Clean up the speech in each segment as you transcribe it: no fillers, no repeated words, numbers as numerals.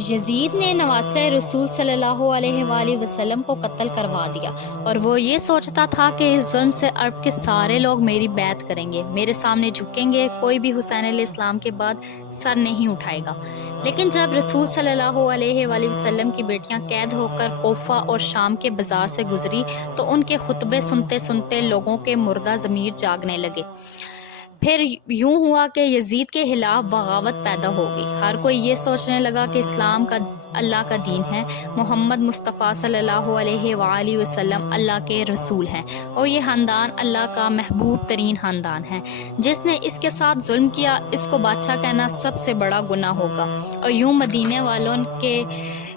یزید نے نواسہ رسول صلی اللہ علیہ وآلہ وسلم کو قتل کروا دیا، اور وہ یہ سوچتا تھا کہ اس ظلم سے عرب کے سارے لوگ میری بیعت کریں گے، میرے سامنے جھکیں گے، کوئی بھی حسین علیہ السلام کے بعد سر نہیں اٹھائے گا۔ لیکن جب رسول صلی اللہ علیہ وآلہ وسلم کی بیٹیاں قید ہو کر کوفہ اور شام کے بازار سے گزری تو ان کے خطبے سنتے سنتے لوگوں کے مردہ ضمیر جاگنے لگے۔ پھر یوں ہوا کہ یزید کے خلاف بغاوت پیدا ہو گئی۔ ہر کوئی یہ سوچنے لگا کہ اسلام کا اللہ کا دین ہے، محمد مصطفیٰ صلی اللہ علیہ وآلہ وسلم اللہ کے رسول ہیں، اور یہ خاندان اللہ کا محبوب ترین خاندان ہے۔ جس نے اس کے ساتھ ظلم کیا، اس کو بادشاہ کہنا سب سے بڑا گناہ ہوگا۔ اور یوں مدینے والوں کے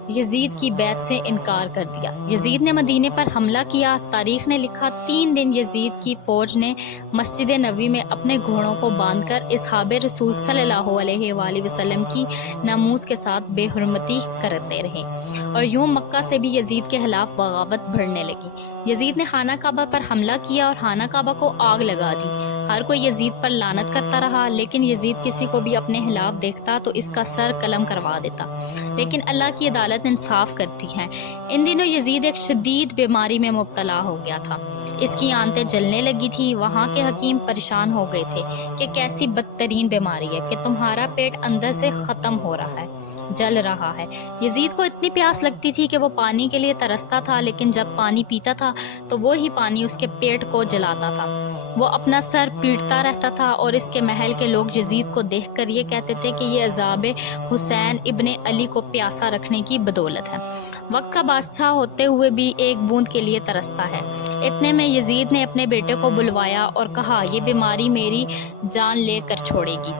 یزید کی بیعت سے انکار کر دیا۔ یزید نے مدینے پر حملہ کیا۔ تاریخ نے لکھا 3 دن یزید کی فوج نے مسجد نبوی میں اپنے گھوڑوں کو باندھ کر اصحاب رسول صلی اللہ علیہ وآلہ وسلم کی ناموس کے ساتھ بے حرمتی کرتے رہے، اور یوں مکہ سے بھی یزید کے خلاف بغاوت بڑھنے لگی۔ یزید نے خانہ کعبہ پر حملہ کیا اور خانہ کعبہ کو آگ لگا دی۔ ہر کوئی یزید پر لعنت کرتا رہا، لیکن یزید کسی کو بھی اپنے خلاف دیکھتا تو اس کا سر قلم کروا دیتا۔ لیکن اللہ کی عدالت انصاف کرتی ہے۔ ان دنوں یزید ایک شدید بیماری میں مبتلا ہو گیا تھا۔ اس کی آنتیں جلنے لگی تھی۔ وہاں کے حکیم پریشان ہو گئے تھے کہ کیسی بدترین بیماری ہے کہ تمہارا پیٹ اندر سے ختم ہو رہا ہے، جل رہا ہے۔ یزید کو اتنی پیاس لگتی تھی کہ وہ پانی کے لیے ترستا تھا، لیکن جب پانی پیتا تھا تو وہی پانی اس کے پیٹ کو جلاتا تھا۔ وہ اپنا سر پیٹتا رہتا تھا، اور اس کے محل کے لوگ یزید کو دیکھ کر یہ کہتے تھے کہ یہ عذاب حسین ابن علی کو پیاسا رکھنے کی بدولت ہے۔ وقت کا بادشاہ ہوتے ہوئے بھی ایک بوند کے لیے ترستا ہے۔ اتنے میں یزید نے اپنے بیٹے کو بلوایا اور کہا، یہ بیماری میری جان لے کر چھوڑے گی۔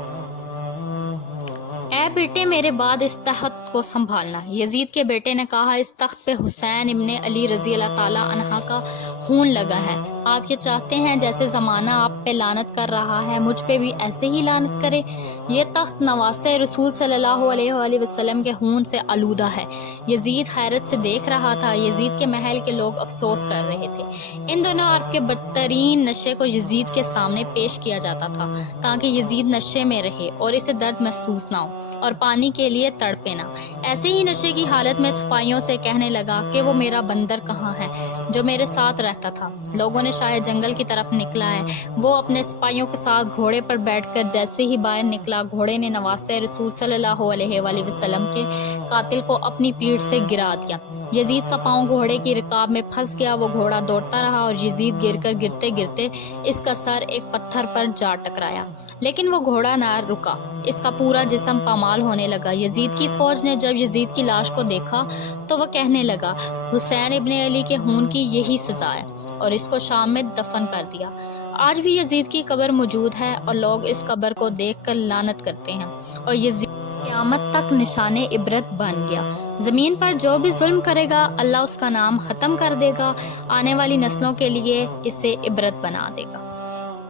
اے بیٹے، میرے بعد اس تخت کو سنبھالنا۔ یزید کے بیٹے نے کہا، اس تخت پہ حسین ابن علی رضی اللہ تعالی عنہ کا خون لگا ہے۔ آپ یہ چاہتے ہیں جیسے زمانہ آپ پہ لعنت کر رہا ہے مجھ پہ بھی ایسے ہی لعنت کرے؟ یہ تخت نواسہ رسول صلی اللہ علیہ وآلہ وسلم کے خون سے آلودہ ہے۔ یزید حیرت سے دیکھ رہا تھا۔ یزید کے محل کے لوگ افسوس کر رہے تھے۔ ان دونوں عرب کے بدترین نشے کو یزید کے سامنے پیش کیا جاتا تھا تاکہ یزید نشے میں رہے اور اسے درد محسوس نہ ہو اور پانی کے لیے تڑپے نہ۔ ایسے ہی نشے کی حالت میں سپاہیوں سے کہنے لگا کہ وہ میرا بندر کہاں ہے جو میرے ساتھ رہتا تھا؟ لوگوں نے شاید جنگل کی طرف نکلا ہے۔ وہ اپنے سپاہیوں کے ساتھ گھوڑے پر بیٹھ کر جیسے ہی باہر نکلا، گھوڑے نے نواسہ رسول صلی اللہ علیہ وآلہ وسلم کے قاتل کو اپنی پیٹھ سے گرا دیا۔ یزید کا پاؤں گھوڑے کی رکاب میں پھنس گیا۔ وہ گھوڑا دوڑتا رہا اور یزید گرتے گرتے اس کا سر ایک پتھر پر جا ٹکرایا، لیکن وہ گھوڑا نہ رکا۔ اس کا پورا جسم پامال ہونے لگا۔ یزید کی فوج نے جب یزید کی لاش کو دیکھا تو وہ کہنے لگا، حسین ابن علی کے خون کی یہی سزا ہے، اور اس کو شام میں دفن کر دیا۔ آج بھی یزید کی قبر موجود ہے، اور لوگ اس قبر کو دیکھ کر لعنت کرتے ہیں، اور یزید قیامت تک نشان عبرت بن گیا۔ زمین پر جو بھی ظلم کرے گا، اللہ اس کا نام ختم کر دے گا، آنے والی نسلوں کے لیے اسے عبرت بنا دے گا۔